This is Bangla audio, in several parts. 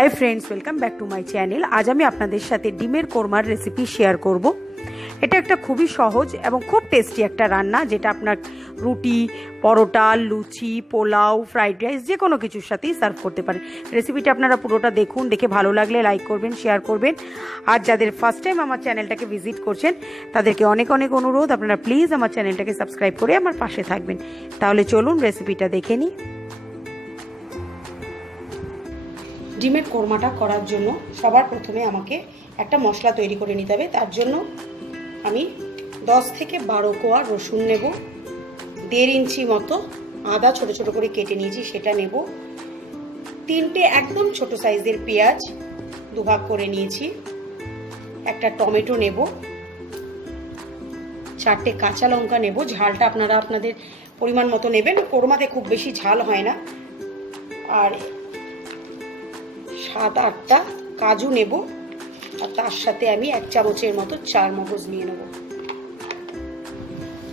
Hi friends, welcome back to my channel. আজ আমি আপনাদের সাথে ডিমের কোরমার রেসিপি শেয়ার করব। এটা একটা খুবই সহজ এবং খুব টেস্টি একটা রান্না, যেটা আপনার রুটি, পরোটা, লুচি, পোলাও, ফ্রাইড রাইস যে কোনো কিছুর সাথেই সার্ভ করতে পারেন। রেসিপিটা আপনারা পুরোটা দেখুন, দেখে ভালো লাগলে লাইক করবেন, শেয়ার করবেন। আর যাদের ফার্স্ট টাইম আমার চ্যানেলটাকে ভিজিট করছেন তাদেরকে অনেক অনেক অনুরোধ, আপনারা প্লিজ আমার চ্যানেলটাকে সাবস্ক্রাইব করে আমার পাশে থাকবেন। তাহলে চলুন রেসিপিটা দেখে নিই। ডিমের কোরমাটা করার জন্য সবার প্রথমে আমাকে একটা মশলা তৈরি করে নিতে হবে। তার জন্য আমি 10 থেকে 12 কোয়া রসুন নেব, 1.5 ইঞ্চি মতো আদা ছোট ছোট করে কেটে নিয়েছি সেটা নেব, 3টে একদম ছোট সাইজের পেঁয়াজ দুভাগ করে নিয়েছি, একটা টমেটো নেব, 4টে কাঁচা লঙ্কা নেব। ঝালটা আপনারা আপনাদের পরিমাণ মতো নেবেন, কোরমাতে খুব বেশি ঝাল হয় না। আর 7-8টা কাজু নেব, আর তার সাথে আমি 1 চামচের মতো চার মগজ নিয়ে নেব,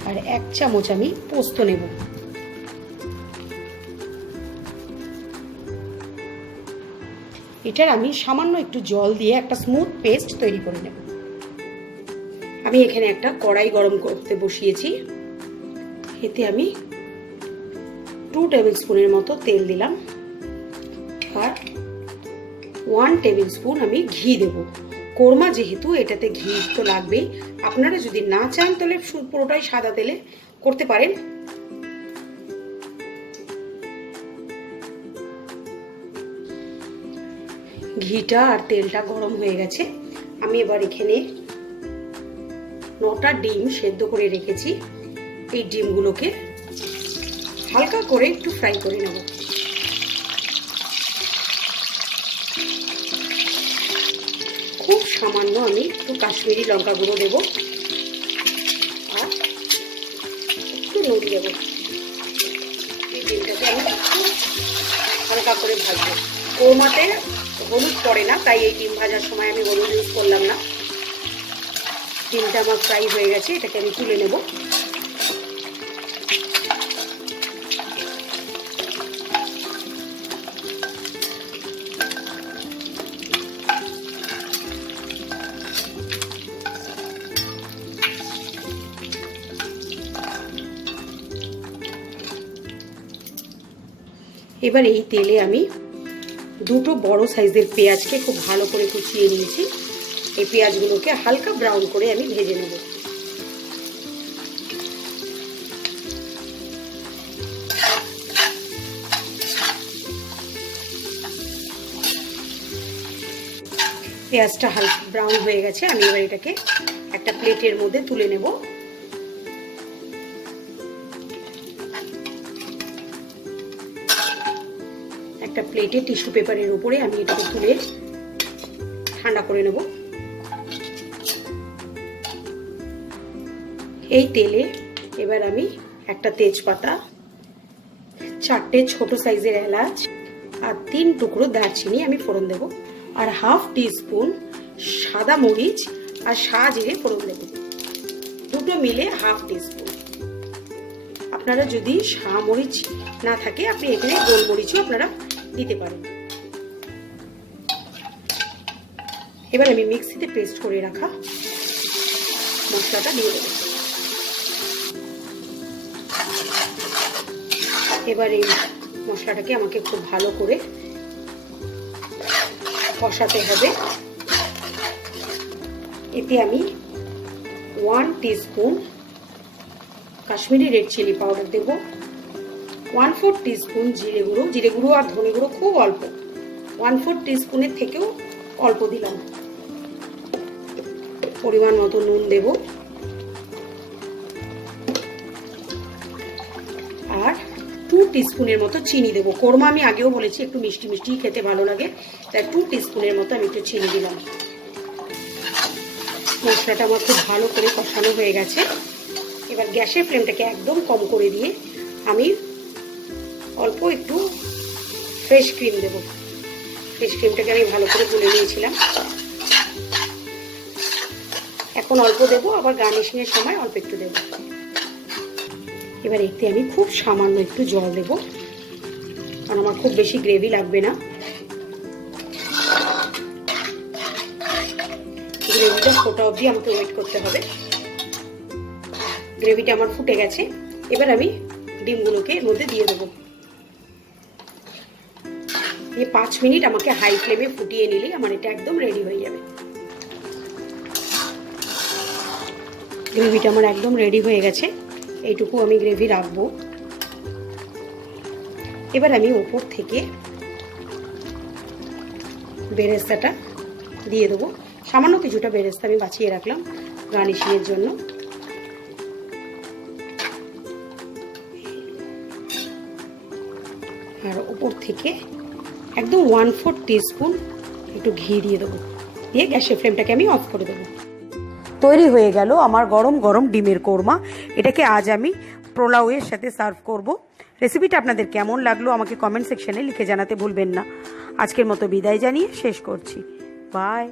আর 1 চামচ আমি পোস্ত নেব। এটার আমি সামান্য একটু জল দিয়ে একটা স্মুথ পেস্ট তৈরি করে নেব। আমি এখানে একটা কড়াই গরম করতে বসিয়েছি, এতে আমি 2 টেবিল স্পুনের মতো তেল দিলাম, আর 1 টেবিল স্পুন আমি ঘি দেব। কোরমা যেহেতু এটাতে ঘি তো লাগবেই, আপনারা যদি না চান তাহলে পুরোটাই সাদা তেলে করতে পারেন। ঘিটা আর তেলটা গরম হয়ে গেছে, আমি এবার এখানে 9টা ডিম সেদ্ধ করে রেখেছি, এই ডিমগুলোকে হালকা করে একটু ফ্রাই করে নেব। খুব সামান্য আমি একটু কাশ্মীরি লঙ্কা গুঁড়ো দেব, আর একটু নুন দেব। এই ডিমটাকে আমি হালকা করে ভাজবো। কোরমাতে হলুদ পড়ে না, তাই এই ডিম ভাজার সময় আমি হলুদ ইউজ করলাম না। ডিমটা আমার ফ্রাই হয়ে গেছে, এটাকে আমি তুলে নেব। এবার এই তেলে আমি 2টো বড় সাইজের পেঁয়াজকে খুব ভালো করে কুচিয়ে নিয়েছি, এই পেঁয়াজগুলোকে হালকা ব্রাউন করে আমি ভেজে নেব। পেঁয়াজটা হালকা ব্রাউন হয়ে গেছে, আমি এবার এটাকে একটা প্লেটের মধ্যে তুলে নেব। একটা প্লেটে টিস্যু পেপারের উপরে আমি এটাকে তুলে ঠান্ডা করে নেব। এই তেলে এবার আমি একটা তেজপাতা, 4টে ছোট সাইজের এলাচ, আর 3 টুকরো দারচিনি আমি ফোড়ন দেব, আর 1/2 টিস্পুন সাদা মরিচ আর সাজিরে ফোড়ন দেব। দুটো মিলে 1/2 টিস্পুন। আপনারা যদি মরিচ না থাকে আপনি এখানে গোলমরিচও আপনারা দিতে পারেন। এবার আমি মিক্সিতে পেস্ট করে রাখা মশলাটা দিয়ে দেব। এবার এই মশলাটাকে আমাকে খুব ভালো করে কষাতে হবে। এতে আমি 1 teaspoon Kashmiri red chilli powder দেব, 1/4 টিস্পুন জিরে গুঁড়ো আর ধনে গুঁড়ো খুব অল্প, 1/4 টিস্পুনের থেকেও অল্প দিলাম। পরিমাণ মতো নুন দেব, আর 2 টিস্পুনের মতো চিনি দেব। কোরমা আমি আগেও বলেছি একটু মিষ্টি মিষ্টি খেতে ভালো লাগে, তাই 2 টিস্পুনের মতো আমি একটু চিনি দিলাম। মশলাটা আমার খুব ভালো করে কষানো হয়ে গেছে। এবার গ্যাসের ফ্লেমটাকে একদম কম করে দিয়ে আমি অল্প একটু ফ্রেশ ক্রিম দেব। ফ্রেশ ক্রিমটাকে আমি ভালো করে গুলে নিয়েছিলাম, এখন অল্প দেব, আবার গার্নিশিং এর সময় অল্প একটু দেব। এবার এতে আমি খুব সামান্য একটু জল দেব, কারণ আমার খুব বেশি গ্রেভি লাগবে না। গ্রেভিটা ফোটা অবধি আমাকে ওয়েট করতে হবে। গ্রেভিটা আমার ফুটে গেছে, এবার আমি ডিমগুলোকে এর মধ্যে দিয়ে দেবো। এই 5 মিনিট আমাকে হাই ফ্লেমে ফুটিয়ে নিলেই আমার এটা একদম রেডি হয়ে যাবে। গ্রেভিটা আমার একদম রেডি হয়ে গেছে, এইটুকু আমি গ্রেভি রাখবো। এবার আমি ওপর থেকে বেরেস্তাটা দিয়ে দেবো। সামান্য কিছুটা বেরেস্তা আমি বাঁচিয়ে রাখলাম গার্নিশিংয়ের জন্য। আর ওপর থেকে একদম 1/4 টিস্পুন একটু ঘি দিয়ে দেবো, দিয়ে গ্যাসের ফ্লেমটাকে আমি অফ করে দেবো। তৈরি হয়ে গেল আমার গরম গরম ডিমের কোরমা। এটাকে আজ আমি পোলাওয়ের সাথে সার্ভ করব। রেসিপিটা আপনাদের কেমন লাগলো আমাকে কমেন্ট সেকশনে লিখে জানাতে ভুলবেন না। আজকের মতো বিদায় জানিয়ে শেষ করছি। বাই।